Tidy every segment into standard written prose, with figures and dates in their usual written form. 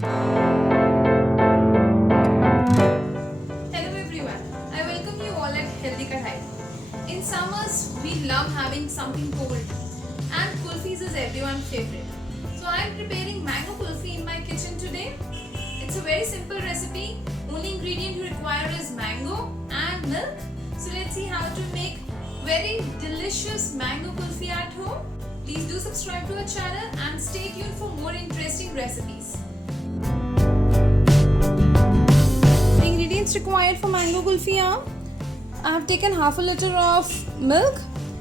Hello everyone, I welcome you all at Healthy Kadhai. In summers, we love having something cold and kulfis is everyone's favorite. So I am preparing mango kulfi in my kitchen today. It's a very simple recipe. Only ingredient you require is mango and milk. So let's see how to make very delicious mango kulfi at home. Please do subscribe to our channel and stay tuned for more interesting recipes. Ingredients required for mango kulfi are: I have taken half a liter of milk.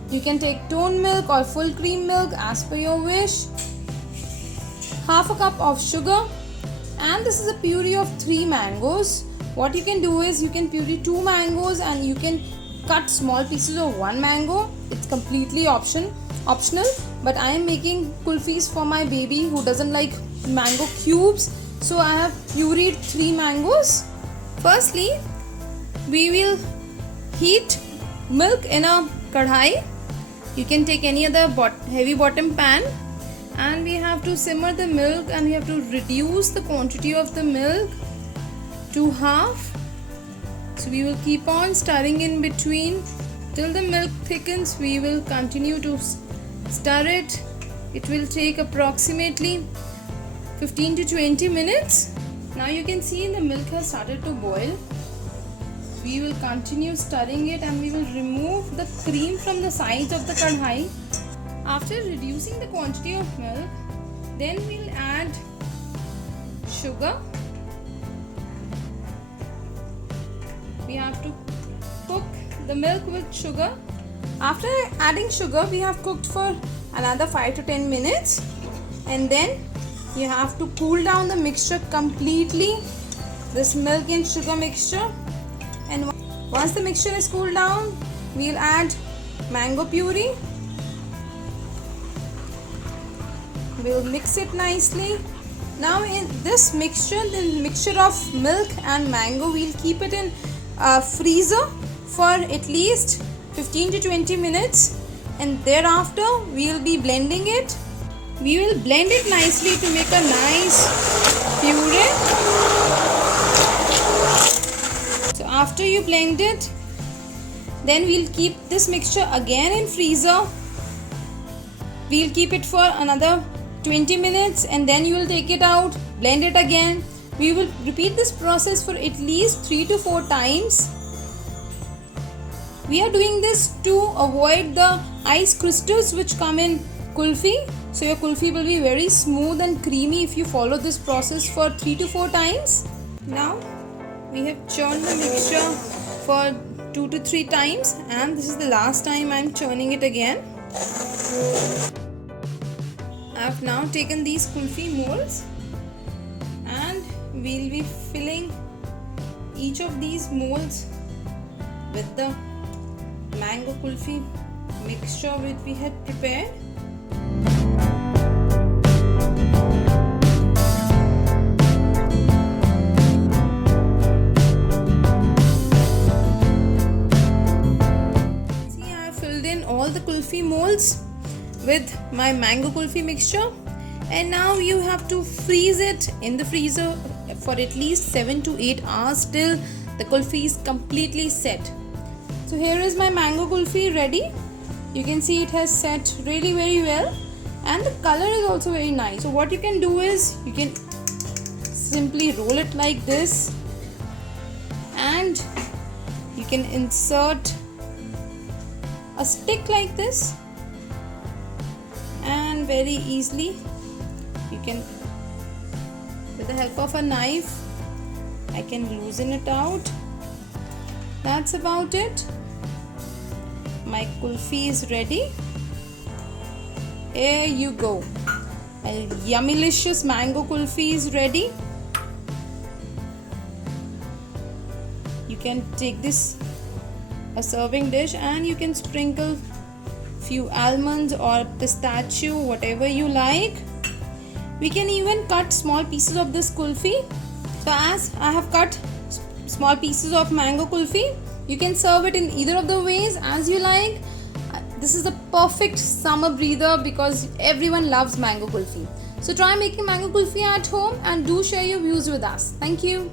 You can take toned milk or full cream milk as per your wish. Half a cup of sugar, and this is a puree of 3 mangoes. What you can do is you can puree 2 mangoes and you can cut small pieces of 1 mango. It's completely optional, but I am making kulfis for my baby who doesn't like mango cubes, so I have pureed 3 mangoes. Firstly, we will heat milk in a kadhai. You can take any other heavy bottom pan, and we have to simmer the milk and we have to reduce the quantity of the milk to half. So we will keep on stirring in between till the milk thickens. We will continue to stir it. It will take approximately 15 to 20 minutes. Now you can see the milk has started to boil. We will continue stirring it and we will remove the cream from the sides of the kadhai. After reducing the quantity of milk, then we'll add sugar. We have to cook the milk with sugar. After adding sugar, we have cooked for another 5 to 10 minutes, and then you have to cool down the mixture completely, this milk and sugar mixture. And once the mixture is cooled down, we'll add mango puree. We'll mix it nicely. Now in this mixture, the mixture of milk and mango, we'll keep it in a freezer for at least 15 to 20 minutes, and thereafter we'll be blending it. We will blend it nicely to make a nice puree. So after you blend it, then we'll keep this mixture again in freezer. We'll keep it for another 20 minutes, and then you will take it out, blend it again. We will repeat this process for at least 3 to 4 times. We are doing this to avoid the ice crystals which come in kulfi. So your kulfi will be very smooth and creamy if you follow this process for 3 to 4 times. Now we have churned the mixture for 2 to 3 times, and this is the last time I am churning it again. I have now taken these kulfi molds, and we'll be filling each of these molds with the mango kulfi mixture which we had prepared. See, I have filled in all the kulfi molds with my mango kulfi mixture, and now you have to freeze it in the freezer for at least 7 to 8 hours till the kulfi is completely set. So here is my mango kulfi ready. You can see it has set really very well, and the color is also very nice. So what you can do is you can simply roll it like this, and you can insert a stick like this, and very easily you can, with the help of a knife, I can loosen it out. That's about it. My kulfi is ready. Here you go. A yummylicious mango kulfi is ready. You can take this a serving dish and you can sprinkle few almonds or pistachio, whatever you like. We can even cut small pieces of this kulfi. So as I have cut small pieces of mango kulfi, you can serve it in either of the ways as you like. This is the perfect summer breather because everyone loves mango kulfi. So try making mango kulfi at home and do share your views with us. Thank you.